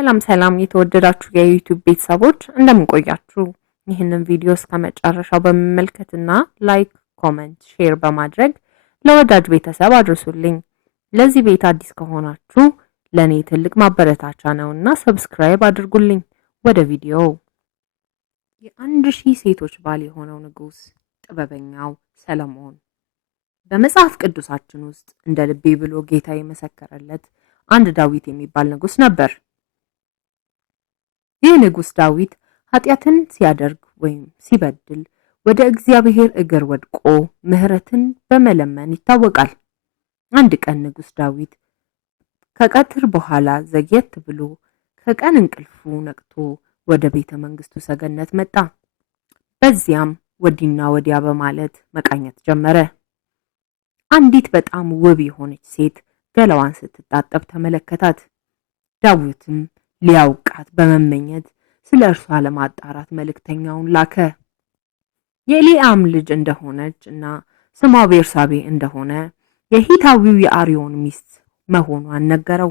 ሰላም የተወደዳችሁ የዩቲዩብ ቤተሰቦች እንደምን ቆያችሁ? ይህንን ቪዲዮ እስከመጨረሻው በመመልከትና ላይክ፣ ኮሜንት፣ ሼር በማድረግ ለወዳጅ ቤተሰብ አድርሱልኝ። ለዚህ ቤት አዲስ ከሆናችሁ ለኔ ትልቅ ማበረታቻ ነውና ሰብስክራይብ አድርጉልኝ። ወደ ቪዲዮው። የ1000 ሴቶች ባል የሆነው ንጉስ ጥበበኛው ሰለሞን በመጽሐፍ ቅዱሳችን ውስጥ እንደ ልቤ ብሎ ጌታ የመሰከረለት አንድ ዳዊት የሚባል ንጉስ ነበር። ይህ ንጉስ ዳዊት ኃጢአትን ሲያደርግ ወይም ሲበድል ወደ እግዚአብሔር እግር ወድቆ ምህረትን በመለመን ይታወቃል። አንድ ቀን ንጉስ ዳዊት ከቀትር በኋላ ዘግየት ብሎ ከቀን እንቅልፉ ነቅቶ ወደ ቤተ መንግስቱ ሰገነት መጣ። በዚያም ወዲና ወዲያ በማለት መቃኘት ጀመረ። አንዲት በጣም ውብ የሆነች ሴት ገላዋን ስትታጠብ ተመለከታት። ዳዊትም ሊያውቃት በመመኘት ስለ እርሷ ለማጣራት መልእክተኛውን ላከ። የኤሊአም ልጅ እንደሆነች እና ስሟ ቤርሳቤ እንደሆነ የሂታዊው የአርዮን ሚስት መሆኗን ነገረው።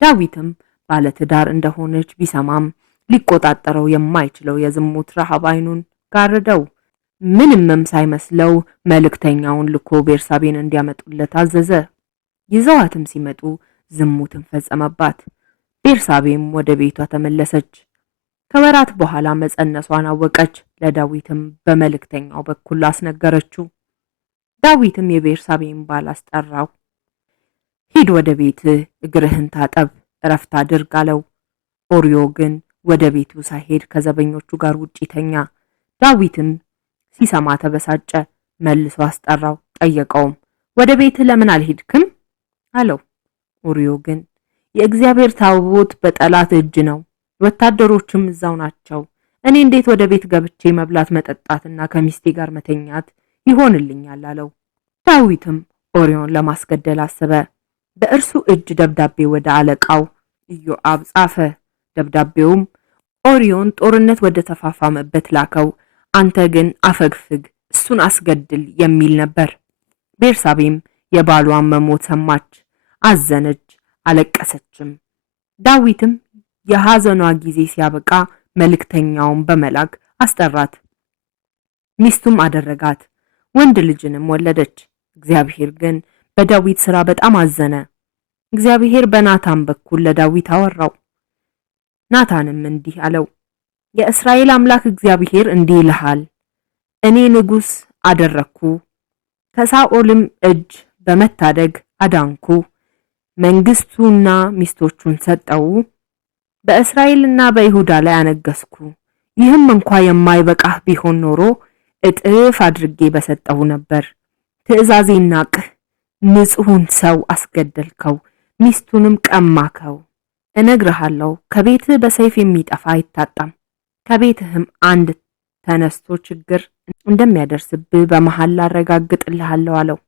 ዳዊትም ባለትዳር እንደሆነች ቢሰማም ሊቆጣጠረው የማይችለው የዝሙት ረሃብ አይኑን ጋረደው። ምንምም ሳይመስለው መልእክተኛውን ልኮ ቤርሳቤን እንዲያመጡለት አዘዘ። ይዘዋትም ሲመጡ ዝሙትን ፈጸመባት። ቤርሳቤም ወደ ቤቷ ተመለሰች። ከወራት በኋላ መጸነሷን አወቀች። ለዳዊትም በመልእክተኛው በኩል አስነገረችው። ዳዊትም የቤርሳቤን ባል አስጠራው። ሂድ ወደ ቤት እግርህን ታጠብ፣ እረፍት አድርግ አለው። ኦርዮ ግን ወደ ቤቱ ሳይሄድ ከዘበኞቹ ጋር ውጪ ተኛ። ዳዊትም ሲሰማ ተበሳጨ። መልሶ አስጠራው፣ ጠየቀውም ወደ ቤት ለምን አልሄድክም አለው። ኦርዮ ግን የእግዚአብሔር ታቦት በጠላት እጅ ነው፣ ወታደሮችም እዛው ናቸው። እኔ እንዴት ወደ ቤት ገብቼ መብላት መጠጣትና ከሚስቴ ጋር መተኛት ይሆንልኛል አለው። ዳዊትም ኦርዮን ለማስገደል አሰበ። በእርሱ እጅ ደብዳቤ ወደ አለቃው ኢዮአብ ጻፈ። ደብዳቤውም ኦርዮን ጦርነት ወደ ተፋፋመበት ላከው፣ አንተ ግን አፈግፍግ፣ እሱን አስገድል የሚል ነበር። ቤርሳቤም የባሏን መሞት ሰማች፣ አዘነች፣ አለቀሰችም። ዳዊትም የሐዘኗ ጊዜ ሲያበቃ መልእክተኛውን በመላክ አስጠራት። ሚስቱም አደረጋት፣ ወንድ ልጅንም ወለደች። እግዚአብሔር ግን በዳዊት ሥራ በጣም አዘነ። እግዚአብሔር በናታን በኩል ለዳዊት አወራው። ናታንም እንዲህ አለው፣ የእስራኤል አምላክ እግዚአብሔር እንዲህ ይልሃል፣ እኔ ንጉሥ አደረግኩ፣ ከሳኦልም እጅ በመታደግ አዳንኩ፣ መንግስቱና ሚስቶቹን ሰጠው፣ በእስራኤልና በይሁዳ ላይ አነገስኩ። ይህም እንኳ የማይበቃህ ቢሆን ኖሮ እጥፍ አድርጌ በሰጠው ነበር። ትእዛዜን ናቅህ፣ ንጹሑን ሰው አስገደልከው፣ ሚስቱንም ቀማከው። እነግርሃለሁ፣ ከቤትህ በሰይፍ የሚጠፋ አይታጣም፣ ከቤትህም አንድ ተነስቶ ችግር እንደሚያደርስብህ በመሐላ አረጋግጥልሃለሁ አለው።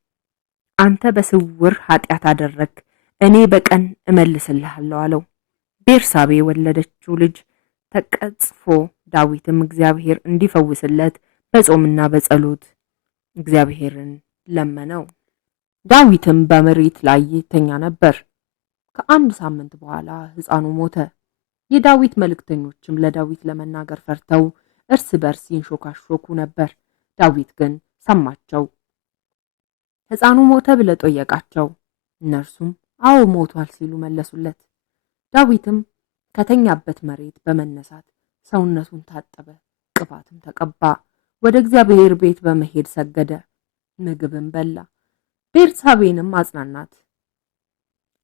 አንተ በስውር ኃጢአት አደረግ፣ እኔ በቀን እመልስልሃለሁ አለው። ቤርሳቤ ወለደችው ልጅ ተቀጽፎ። ዳዊትም እግዚአብሔር እንዲፈውስለት በጾምና በጸሎት እግዚአብሔርን ለመነው። ዳዊትም በመሬት ላይ ይተኛ ነበር። ከአንድ ሳምንት በኋላ ሕፃኑ ሞተ። የዳዊት መልእክተኞችም ለዳዊት ለመናገር ፈርተው እርስ በርስ ይንሾካሾኩ ነበር። ዳዊት ግን ሰማቸው። ሕፃኑ ሞተ ብለው ጠየቃቸው። እነርሱም አዎ ሞቷል ሲሉ መለሱለት። ዳዊትም ከተኛበት መሬት በመነሳት ሰውነቱን ታጠበ፣ ቅባትም ተቀባ። ወደ እግዚአብሔር ቤት በመሄድ ሰገደ፣ ምግብም በላ። ቤርሳቤንም አጽናናት፣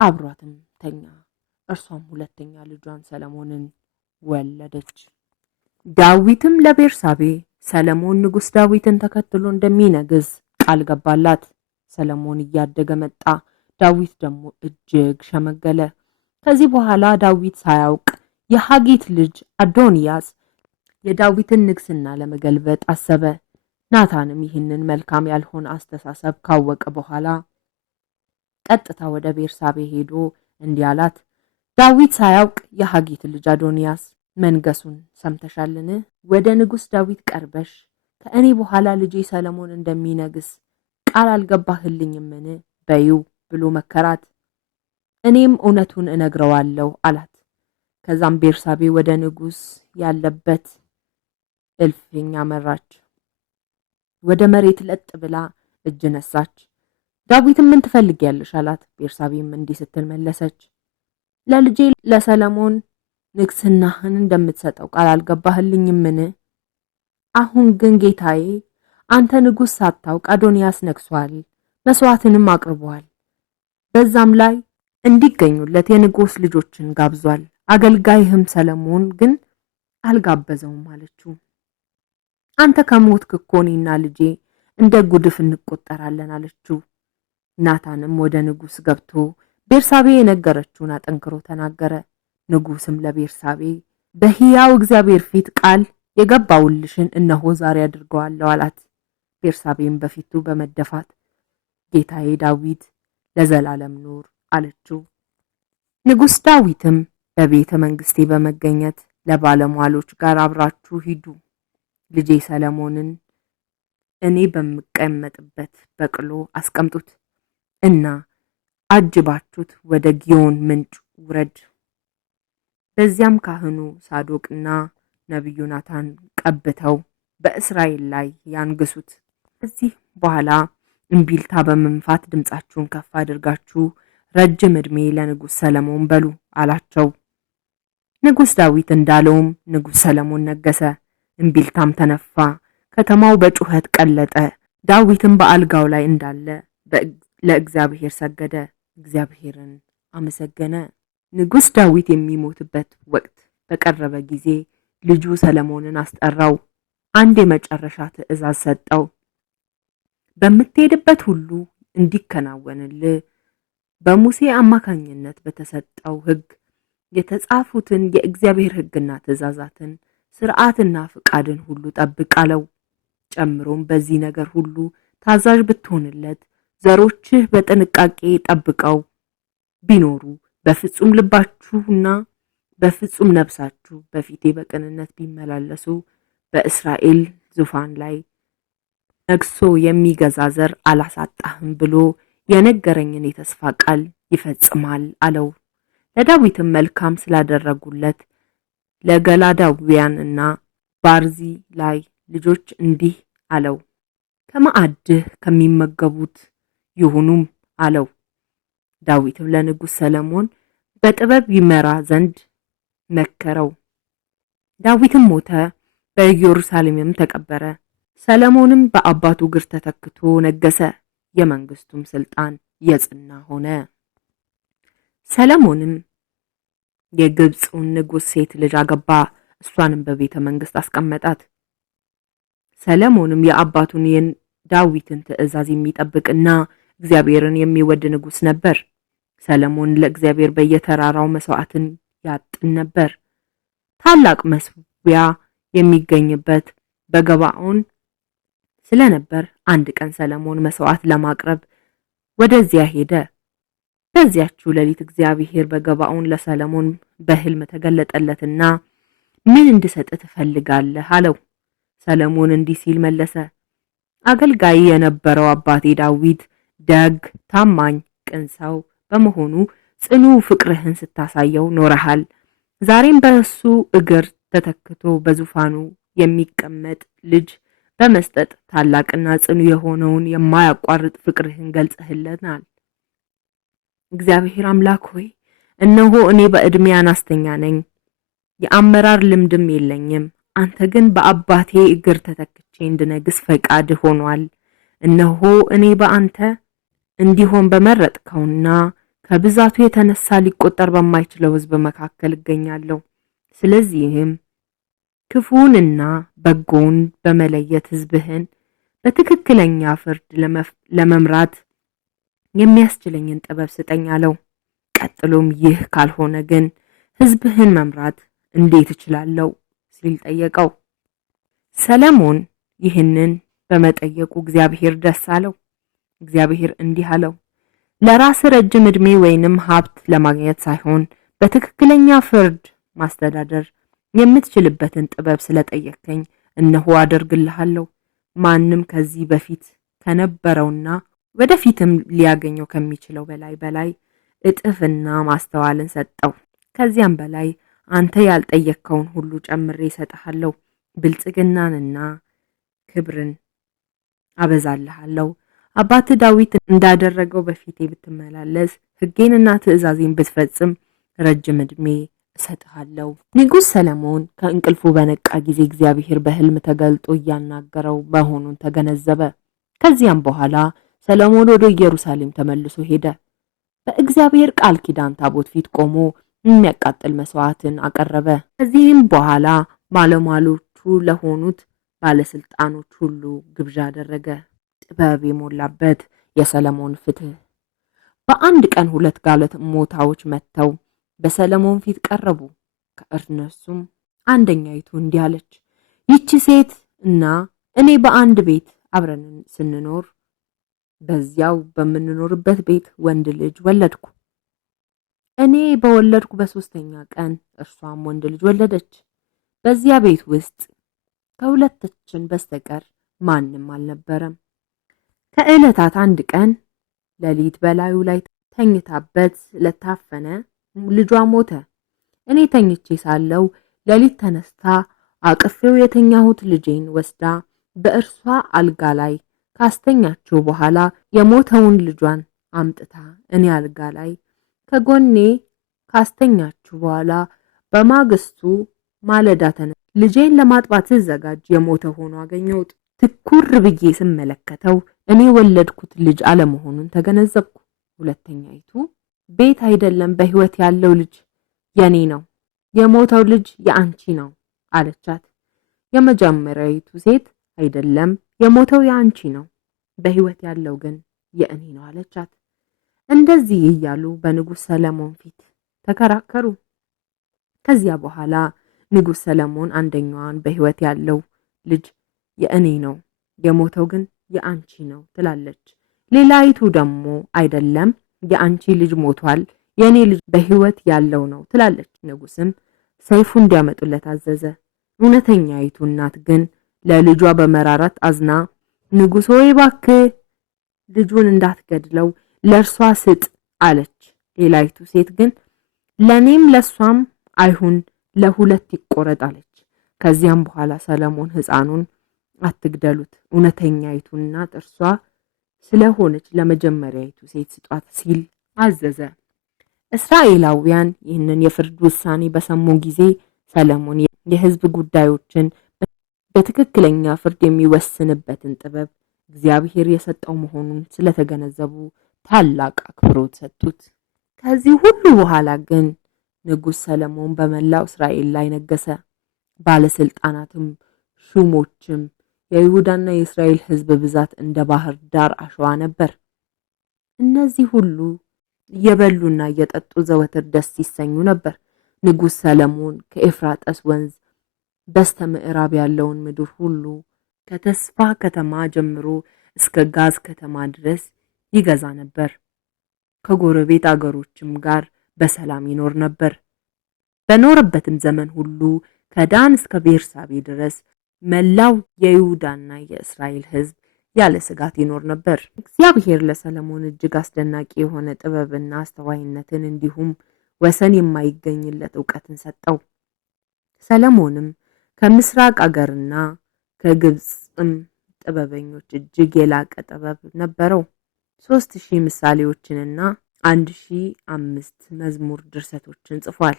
አብሯትም ተኛ። እርሷም ሁለተኛ ልጇን ሰለሞንን ወለደች። ዳዊትም ለቤርሳቤ ሰለሞን ንጉሥ ዳዊትን ተከትሎ እንደሚነግስ ቃል ገባላት። ሰለሞን እያደገ መጣ። ዳዊት ደግሞ እጅግ ሸመገለ። ከዚህ በኋላ ዳዊት ሳያውቅ የሐጊት ልጅ አዶንያስ የዳዊትን ንግስና ለመገልበጥ አሰበ። ናታንም ይህንን መልካም ያልሆነ አስተሳሰብ ካወቀ በኋላ ቀጥታ ወደ ቤርሳቤ ሄዶ እንዲህ አላት፣ ዳዊት ሳያውቅ የሐጊት ልጅ አዶንያስ መንገሱን ሰምተሻልን? ወደ ንጉሥ ዳዊት ቀርበሽ ከእኔ በኋላ ልጄ ሰለሞን እንደሚነግስ ቃል አልገባህልኝምን በይው ብሎ መከራት። እኔም እውነቱን እነግረዋለሁ አላት። ከዛም ቤርሳቤ ወደ ንጉስ ያለበት እልፍኝ አመራች። ወደ መሬት ለጥ ብላ እጅ ነሳች። ዳዊትም ምን ትፈልጊያለሽ አላት። ቤርሳቤም እንዲህ ስትል መለሰች፣ ለልጄ ለሰለሞን ንግስናህን እንደምትሰጠው ቃል አልገባህልኝምን? አሁን ግን ጌታዬ አንተ ንጉስ ሳታውቅ አዶንያስ ነግሷል፣ መስዋዕትንም አቅርቧል። በዛም ላይ እንዲገኙለት የንጉስ ልጆችን ጋብዟል። አገልጋይህም ሰለሞን ግን አልጋበዘውም አለችው። አንተ ከሞትክ እኮ እኔና ልጄ እንደ ጉድፍ እንቆጠራለን አለችው። ናታንም ወደ ንጉስ ገብቶ ቤርሳቤ የነገረችውን አጠንክሮ ተናገረ። ንጉስም ለቤርሳቤ በሕያው እግዚአብሔር ፊት ቃል የገባውልሽን እነሆ ዛሬ አድርገዋለሁ አላት። ቤርሳቤም በፊቱ በመደፋት ጌታዬ ዳዊት ለዘላለም ኑር አለችው። ንጉስ ዳዊትም በቤተ መንግስቴ በመገኘት ለባለሟሎች ጋር አብራችሁ ሂዱ፣ ልጄ ሰለሞንን እኔ በምቀመጥበት በቅሎ አስቀምጡት እና አጅባችሁት ወደ ጊዮን ምንጭ ውረድ። በዚያም ካህኑ ሳዶቅና ነቢዩ ናታን ቀብተው በእስራኤል ላይ ያንግሱት። ከዚህ በኋላ እምቢልታ በመንፋት ድምጻችሁን ከፍ አድርጋችሁ ረጅም ዕድሜ ለንጉስ ሰለሞን በሉ አላቸው። ንጉስ ዳዊት እንዳለውም ንጉስ ሰለሞን ነገሰ። እምቢልታም ተነፋ፣ ከተማው በጩኸት ቀለጠ። ዳዊትም በአልጋው ላይ እንዳለ ለእግዚአብሔር ሰገደ፣ እግዚአብሔርን አመሰገነ። ንጉስ ዳዊት የሚሞትበት ወቅት በቀረበ ጊዜ ልጁ ሰለሞንን አስጠራው። አንድ የመጨረሻ ትእዛዝ ሰጠው። በምትሄድበት ሁሉ እንዲከናወንልህ በሙሴ አማካኝነት በተሰጠው ሕግ የተጻፉትን የእግዚአብሔር ሕግና ትእዛዛትን ሥርዓትና ፍቃድን ሁሉ ጠብቅ አለው። ጨምሮም በዚህ ነገር ሁሉ ታዛዥ ብትሆንለት ዘሮችህ በጥንቃቄ ጠብቀው ቢኖሩ በፍጹም ልባችሁና በፍጹም ነፍሳችሁ በፊቴ በቅንነት ቢመላለሱ በእስራኤል ዙፋን ላይ ነግሶ የሚገዛ ዘር አላሳጣህም ብሎ የነገረኝን የተስፋ ቃል ይፈጽማል አለው። ለዳዊትም መልካም ስላደረጉለት ለገላዳውያንና ባርዚ ላይ ልጆች እንዲህ አለው፣ ከማዕድህ ከሚመገቡት ይሁኑም አለው። ዳዊትም ለንጉስ ሰለሞን በጥበብ ይመራ ዘንድ መከረው። ዳዊትም ሞተ፣ በኢየሩሳሌምም ተቀበረ። ሰለሞንም በአባቱ እግር ተተክቶ ነገሰ። የመንግስቱም ስልጣን የጸና ሆነ። ሰለሞንም የግብጽውን ንጉስ ሴት ልጅ አገባ፣ እሷንም በቤተ መንግስት አስቀመጣት። ሰለሞንም የአባቱን የዳዊትን ትእዛዝ የሚጠብቅና እግዚአብሔርን የሚወድ ንጉስ ነበር። ሰለሞን ለእግዚአብሔር በየተራራው መስዋዕትን ያጥን ነበር። ታላቅ መስዋዕት የሚገኝበት በገባኦን ስለነበር አንድ ቀን ሰለሞን መስዋዕት ለማቅረብ ወደዚያ ሄደ። በዚያችው ሌሊት እግዚአብሔር በገባኦን ለሰለሞን በሕልም ተገለጠለትና ምን እንድሰጥ ትፈልጋለህ አለው። ሰለሞን እንዲህ ሲል መለሰ፣ አገልጋይ የነበረው አባቴ ዳዊት ደግ፣ ታማኝ፣ ቅን ሰው በመሆኑ ጽኑ ፍቅርህን ስታሳየው ኖረሃል። ዛሬም በእሱ እግር ተተክቶ በዙፋኑ የሚቀመጥ ልጅ በመስጠት ታላቅና ጽኑ የሆነውን የማያቋርጥ ፍቅርህን ገልጸህልናል። እግዚአብሔር አምላክ ሆይ እነሆ እኔ በዕድሜ አነስተኛ ነኝ፣ የአመራር ልምድም የለኝም። አንተ ግን በአባቴ እግር ተተክቼ እንድነግስ ፈቃድ ሆኗል። እነሆ እኔ በአንተ እንዲሆን በመረጥከውና ከብዛቱ የተነሳ ሊቆጠር በማይችለው ሕዝብ መካከል እገኛለሁ። ስለዚህም ክፉንና በጎውን በመለየት ሕዝብህን በትክክለኛ ፍርድ ለመምራት የሚያስችለኝን ጥበብ ስጠኝ አለው። ቀጥሎም ይህ ካልሆነ ግን ሕዝብህን መምራት እንዴት እችላለሁ ሲል ጠየቀው። ሰለሞን ይህንን በመጠየቁ እግዚአብሔር ደስ አለው። እግዚአብሔር እንዲህ አለው፣ ለራስ ረጅም ዕድሜ ወይንም ሀብት ለማግኘት ሳይሆን በትክክለኛ ፍርድ ማስተዳደር የምትችልበትን ጥበብ ስለጠየከኝ እነሆ አደርግልሃለሁ። ማንም ከዚህ በፊት ከነበረውና ወደፊትም ሊያገኘው ከሚችለው በላይ እጥፍና ማስተዋልን ሰጠው። ከዚያም በላይ አንተ ያልጠየቅከውን ሁሉ ጨምሬ እሰጥሃለሁ፣ ብልጽግናንና ክብርን አበዛልሃለሁ። አባት ዳዊት እንዳደረገው በፊቴ ብትመላለስ ሕጌንና ትእዛዜን ብትፈጽም ረጅም ዕድሜ እሰጥሃለሁ። ንጉሥ ሰለሞን ከእንቅልፉ በነቃ ጊዜ እግዚአብሔር በሕልም ተገልጦ እያናገረው መሆኑን ተገነዘበ። ከዚያም በኋላ ሰለሞን ወደ ኢየሩሳሌም ተመልሶ ሄደ። በእግዚአብሔር ቃል ኪዳን ታቦት ፊት ቆሞ የሚያቃጥል መስዋዕትን አቀረበ። ከዚህም በኋላ ባለሟሎቹ ለሆኑት ባለስልጣኖች ሁሉ ግብዣ አደረገ። ጥበብ የሞላበት የሰለሞን ፍትህ። በአንድ ቀን 2 ጋለሞታዎች መጥተው በሰለሞን ፊት ቀረቡ። ከእነሱም አንደኛይቱ እንዲህ አለች፣ ይቺ ሴት እና እኔ በአንድ ቤት አብረን ስንኖር በዚያው በምንኖርበት ቤት ወንድ ልጅ ወለድኩ። እኔ በወለድኩ በ3ኛ ቀን እርሷም ወንድ ልጅ ወለደች። በዚያ ቤት ውስጥ ከሁለታችን በስተቀር ማንም አልነበረም። ከዕለታት አንድ ቀን ሌሊት በላዩ ላይ ተኝታበት ለታፈነ ልጇ ሞተ። እኔ ተኝቼ ሳለው ሌሊት ተነስታ አቅፌው የተኛሁት ልጄን ወስዳ በእርሷ አልጋ ላይ ካስተኛችው በኋላ የሞተውን ልጇን አምጥታ እኔ አልጋ ላይ ከጎኔ ካስተኛችው በኋላ በማግስቱ ማለዳ ልጄን ለማጥባት ስዘጋጅ የሞተ ሆኖ አገኘሁት። ትኩር ብዬ ስመለከተው እኔ ወለድኩት ልጅ አለመሆኑን ተገነዘብኩ። ሁለተኛይቱ ቤት አይደለም በሕይወት ያለው ልጅ የኔ ነው፣ የሞተው ልጅ የአንቺ ነው አለቻት። የመጀመሪያይቱ ሴት አይደለም የሞተው የአንቺ ነው፣ በሕይወት ያለው ግን የእኔ ነው አለቻት። እንደዚህ እያሉ በንጉሥ ሰለሞን ፊት ተከራከሩ። ከዚያ በኋላ ንጉሥ ሰለሞን አንደኛዋን በሕይወት ያለው ልጅ የእኔ ነው፣ የሞተው ግን የአንቺ ነው ትላለች። ሌላይቱ ደግሞ አይደለም የአንቺ ልጅ ሞቷል፣ የኔ ልጅ በሕይወት ያለው ነው ትላለች። ንጉሥም ሰይፉ እንዲያመጡለት አዘዘ። እውነተኛይቱ እናት ግን ለልጇ በመራራት አዝና ንጉሥ ሆይ እባክህ ልጁን እንዳትገድለው ለእርሷ ስጥ አለች። ሌላይቱ ሴት ግን ለኔም ለሷም አይሁን ለሁለት ይቆረጥ አለች። ከዚያም በኋላ ሰለሞን ሕፃኑን አትግደሉት፣ እውነተኛይቱ እናት እርሷ ስለሆነች ለመጀመሪያይቱ ሴት ስጧት ሲል አዘዘ። እስራኤላውያን ይህንን የፍርድ ውሳኔ በሰሙ ጊዜ ሰለሞን የሕዝብ ጉዳዮችን በትክክለኛ ፍርድ የሚወስንበትን ጥበብ እግዚአብሔር የሰጠው መሆኑን ስለተገነዘቡ ታላቅ አክብሮት ሰጡት። ከዚህ ሁሉ በኋላ ግን ንጉሥ ሰለሞን በመላው እስራኤል ላይ ነገሰ። ባለስልጣናትም ሹሞችም የይሁዳና የእስራኤል ሕዝብ ብዛት እንደ ባህር ዳር አሸዋ ነበር። እነዚህ ሁሉ እየበሉና እየጠጡ ዘወትር ደስ ይሰኙ ነበር። ንጉሥ ሰለሞን ከኤፍራጠስ ወንዝ በስተ ምዕራብ ያለውን ምድር ሁሉ ከተስፋ ከተማ ጀምሮ እስከ ጋዝ ከተማ ድረስ ይገዛ ነበር። ከጎረቤት አገሮችም ጋር በሰላም ይኖር ነበር። በኖረበትም ዘመን ሁሉ ከዳን እስከ ቤርሳቤ ድረስ መላው የይሁዳና የእስራኤል ሕዝብ ያለ ስጋት ይኖር ነበር። እግዚአብሔር ለሰለሞን እጅግ አስደናቂ የሆነ ጥበብና አስተዋይነትን እንዲሁም ወሰን የማይገኝለት ዕውቀትን ሰጠው። ሰለሞንም ከምስራቅ አገርና ከግብጽም ጥበበኞች እጅግ የላቀ ጥበብ ነበረው። 3000 ምሳሌዎችንና 1005 መዝሙር ድርሰቶችን ጽፏል።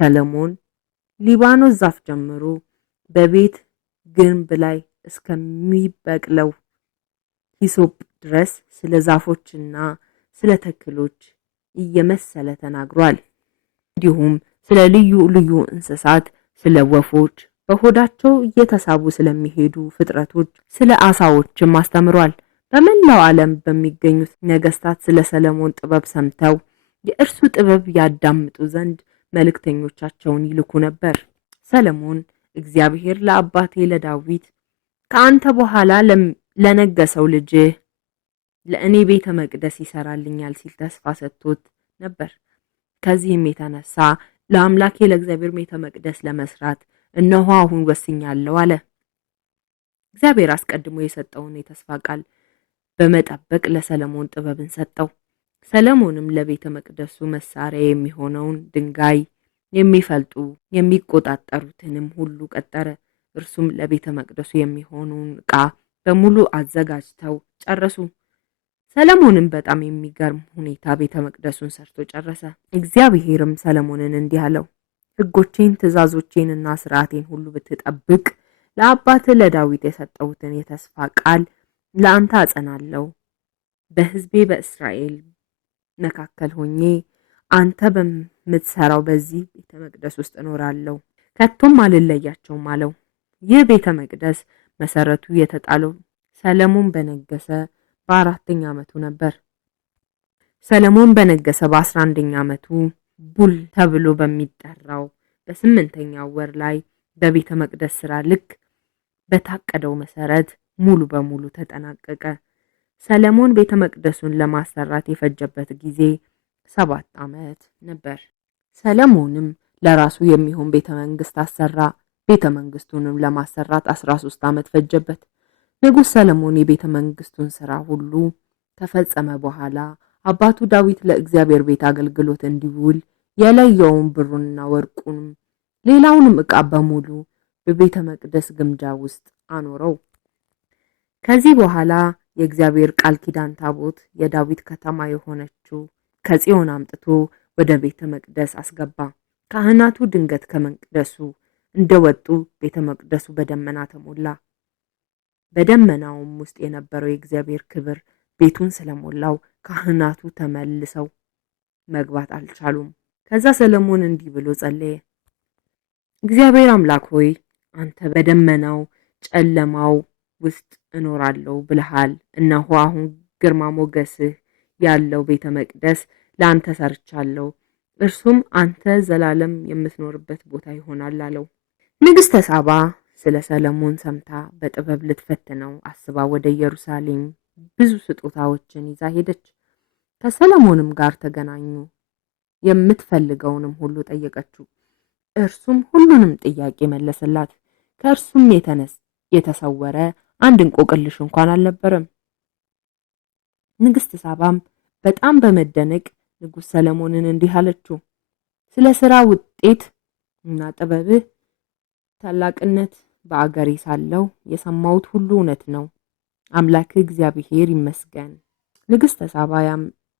ሰለሞን ሊባኖስ ዛፍ ጀምሮ በቤት ግንብ ላይ እስከሚበቅለው ሂሶጵ ድረስ ስለ ዛፎችና ስለ ተክሎች እየመሰለ ተናግሯል። እንዲሁም ስለ ልዩ ልዩ እንስሳት፣ ስለ ወፎች፣ በሆዳቸው እየተሳቡ ስለሚሄዱ ፍጥረቶች፣ ስለ አሳዎችም አስተምሯል። በመላው ዓለም በሚገኙት ነገስታት ስለ ሰለሞን ጥበብ ሰምተው የእርሱ ጥበብ ያዳምጡ ዘንድ መልእክተኞቻቸውን ይልኩ ነበር። ሰለሞን እግዚአብሔር ለአባቴ ለዳዊት ከአንተ በኋላ ለነገሰው ልጅህ ለእኔ ቤተ መቅደስ ይሰራልኛል ሲል ተስፋ ሰጥቶት ነበር። ከዚህም የተነሳ ለአምላኬ ለእግዚአብሔር ቤተ መቅደስ ለመስራት እነሆ አሁን ወስኛለሁ አለ። እግዚአብሔር አስቀድሞ የሰጠውን የተስፋ ቃል በመጠበቅ ለሰለሞን ጥበብን ሰጠው። ሰለሞንም ለቤተ መቅደሱ መሳሪያ የሚሆነውን ድንጋይ፣ የሚፈልጡ የሚቆጣጠሩትንም ሁሉ ቀጠረ። እርሱም ለቤተ መቅደሱ የሚሆኑን ዕቃ በሙሉ አዘጋጅተው ጨረሱ። ሰለሞንም በጣም የሚገርም ሁኔታ ቤተ መቅደሱን ሰርቶ ጨረሰ። እግዚአብሔርም ሰለሞንን እንዲህ አለው፣ ሕጎቼን ትእዛዞቼንና ሥርዓቴን ሁሉ ብትጠብቅ ለአባትህ ለዳዊት የሰጠሁትን የተስፋ ቃል ለአንተ አጸናለሁ። በሕዝቤ በእስራኤል መካከል ሆኜ አንተ በምትሰራው በዚህ ቤተ መቅደስ ውስጥ እኖራለሁ፣ ከቶም አልለያቸውም አለው። ይህ ቤተ መቅደስ መሰረቱ የተጣለው ሰለሞን በነገሰ በ4ኛ ዓመቱ ነበር። ሰለሞን በነገሰ በ11ኛ ዓመቱ ቡል ተብሎ በሚጠራው በ8ኛው ወር ላይ በቤተ መቅደስ ስራ ልክ በታቀደው መሰረት ሙሉ በሙሉ ተጠናቀቀ። ሰለሞን ቤተ መቅደሱን ለማሰራት የፈጀበት ጊዜ 7 ዓመት ነበር። ሰለሞንም ለራሱ የሚሆን ቤተ መንግስት አሰራ። ቤተ መንግስቱንም ለማሰራት 13 ዓመት ፈጀበት። ንጉሥ ሰለሞን የቤተ መንግስቱን ስራ ሁሉ ከፈጸመ በኋላ አባቱ ዳዊት ለእግዚአብሔር ቤት አገልግሎት እንዲውል የለየውን ብሩንና ወርቁንም ሌላውንም ዕቃ በሙሉ በቤተ መቅደስ ግምጃ ውስጥ አኖረው። ከዚህ በኋላ የእግዚአብሔር ቃል ኪዳን ታቦት የዳዊት ከተማ የሆነችው ከጽዮን አምጥቶ ወደ ቤተ መቅደስ አስገባ። ካህናቱ ድንገት ከመቅደሱ እንደወጡ ቤተ መቅደሱ በደመና ተሞላ። በደመናውም ውስጥ የነበረው የእግዚአብሔር ክብር ቤቱን ስለሞላው ካህናቱ ተመልሰው መግባት አልቻሉም። ከዛ ሰለሞን እንዲህ ብሎ ጸለየ። እግዚአብሔር አምላክ ሆይ አንተ በደመናው ጨለማው ውስጥ እኖራለሁ ብለሃል። እነሆ አሁን ግርማ ሞገስህ ያለው ቤተ መቅደስ ለአንተ ሰርቻለሁ፣ እርሱም አንተ ዘላለም የምትኖርበት ቦታ ይሆናል አለው። ንግሥተ ሳባ ስለ ሰለሞን ሰምታ በጥበብ ልትፈትነው አስባ ወደ ኢየሩሳሌም ብዙ ስጦታዎችን ይዛ ሄደች። ከሰለሞንም ጋር ተገናኙ። የምትፈልገውንም ሁሉ ጠየቀችው። እርሱም ሁሉንም ጥያቄ መለሰላት። ከእርሱም የተሰወረ አንድ እንቆቅልሽ እንኳን አልነበረም። ንግሥት ሳባም በጣም በመደነቅ ንጉሥ ሰለሞንን እንዲህ አለችው፣ ስለ ሥራ ውጤት እና ጥበብህ ታላቅነት በአገሬ ሳለው የሰማሁት ሁሉ እውነት ነው። አምላክህ እግዚአብሔር ይመስገን። ንግሥት ሳባ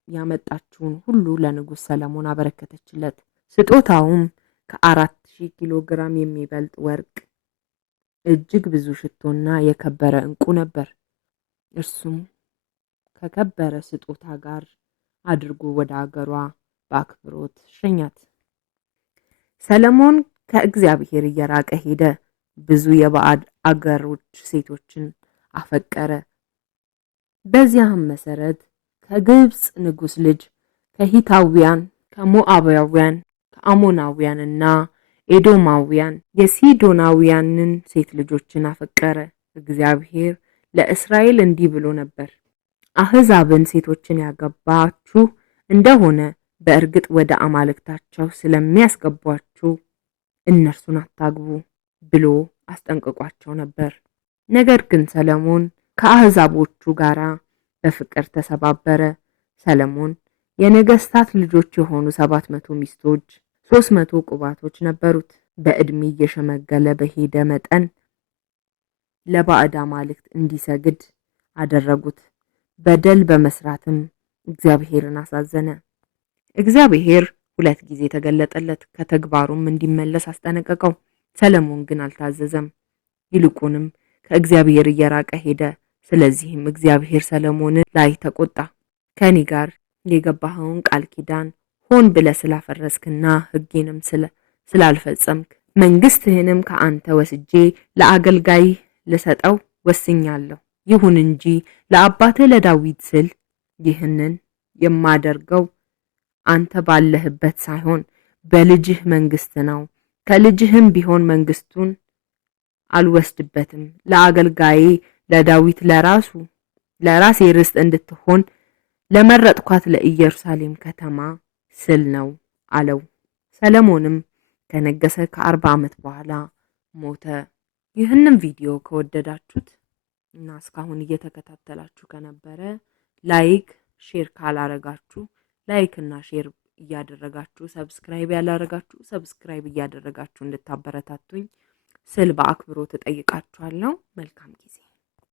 ያመጣችውን ሁሉ ለንጉሥ ሰለሞን አበረከተችለት። ስጦታውም ከ4000 ኪሎ ግራም የሚበልጥ ወርቅ፣ እጅግ ብዙ ሽቶና የከበረ ዕንቁ ነበር። እርሱም ከከበረ ስጦታ ጋር አድርጎ ወደ አገሯ በአክብሮት ሸኛት። ሰለሞን ከእግዚአብሔር እየራቀ ሄደ። ብዙ የባዕድ አገሮች ሴቶችን አፈቀረ። በዚያም መሰረት ከግብጽ ንጉሥ ልጅ ከሂታውያን፣ ከሞዓባውያን፣ ከአሞናውያንና ኤዶማውያን የሲዶናውያንን ሴት ልጆችን አፈቀረ። እግዚአብሔር ለእስራኤል እንዲህ ብሎ ነበር፣ አሕዛብን ሴቶችን ያገባችሁ እንደሆነ በእርግጥ ወደ አማልክታቸው ስለሚያስገቧችሁ እነርሱን አታግቡ ብሎ አስጠንቅቋቸው ነበር። ነገር ግን ሰለሞን ከአሕዛቦቹ ጋር በፍቅር ተሰባበረ። ሰለሞን የነገስታት ልጆች የሆኑ 700 ሚስቶች፣ 300 ቁባቶች ነበሩት። በዕድሜ እየሸመገለ በሄደ መጠን ለባዕድ አማልክት እንዲሰግድ አደረጉት። በደል በመስራትም እግዚአብሔርን አሳዘነ። እግዚአብሔር 2 ጊዜ ተገለጠለት፣ ከተግባሩም እንዲመለስ አስጠነቀቀው። ሰለሞን ግን አልታዘዘም። ይልቁንም ከእግዚአብሔር እየራቀ ሄደ። ስለዚህም እግዚአብሔር ሰለሞንን ላይ ተቆጣ። ከኔ ጋር የገባኸውን ቃል ኪዳን ሆን ብለህ ስላፈረስክና ሕጌንም ስላልፈጸምክ መንግስትህንም ከአንተ ወስጄ ለአገልጋይ ልሰጠው ወስኛለሁ። ይሁን እንጂ ለአባትህ ለዳዊት ስል ይህንን የማደርገው አንተ ባለህበት ሳይሆን በልጅህ መንግስት ነው። ከልጅህም ቢሆን መንግስቱን አልወስድበትም። ለአገልጋዬ ለዳዊት ለራሴ ርስት እንድትሆን ለመረጥኳት ለኢየሩሳሌም ከተማ ስል ነው አለው። ሰለሞንም ከነገሰ ከ40 ዓመት በኋላ ሞተ። ይህንን ቪዲዮ ከወደዳችሁት እና እስካሁን እየተከታተላችሁ ከነበረ ላይክ፣ ሼር ካላረጋችሁ ላይክ እና ሼር እያደረጋችሁ ሰብስክራይብ ያላደረጋችሁ ሰብስክራይብ እያደረጋችሁ እንድታበረታቱኝ ስል በአክብሮት እጠይቃችኋለሁ። መልካም ጊዜ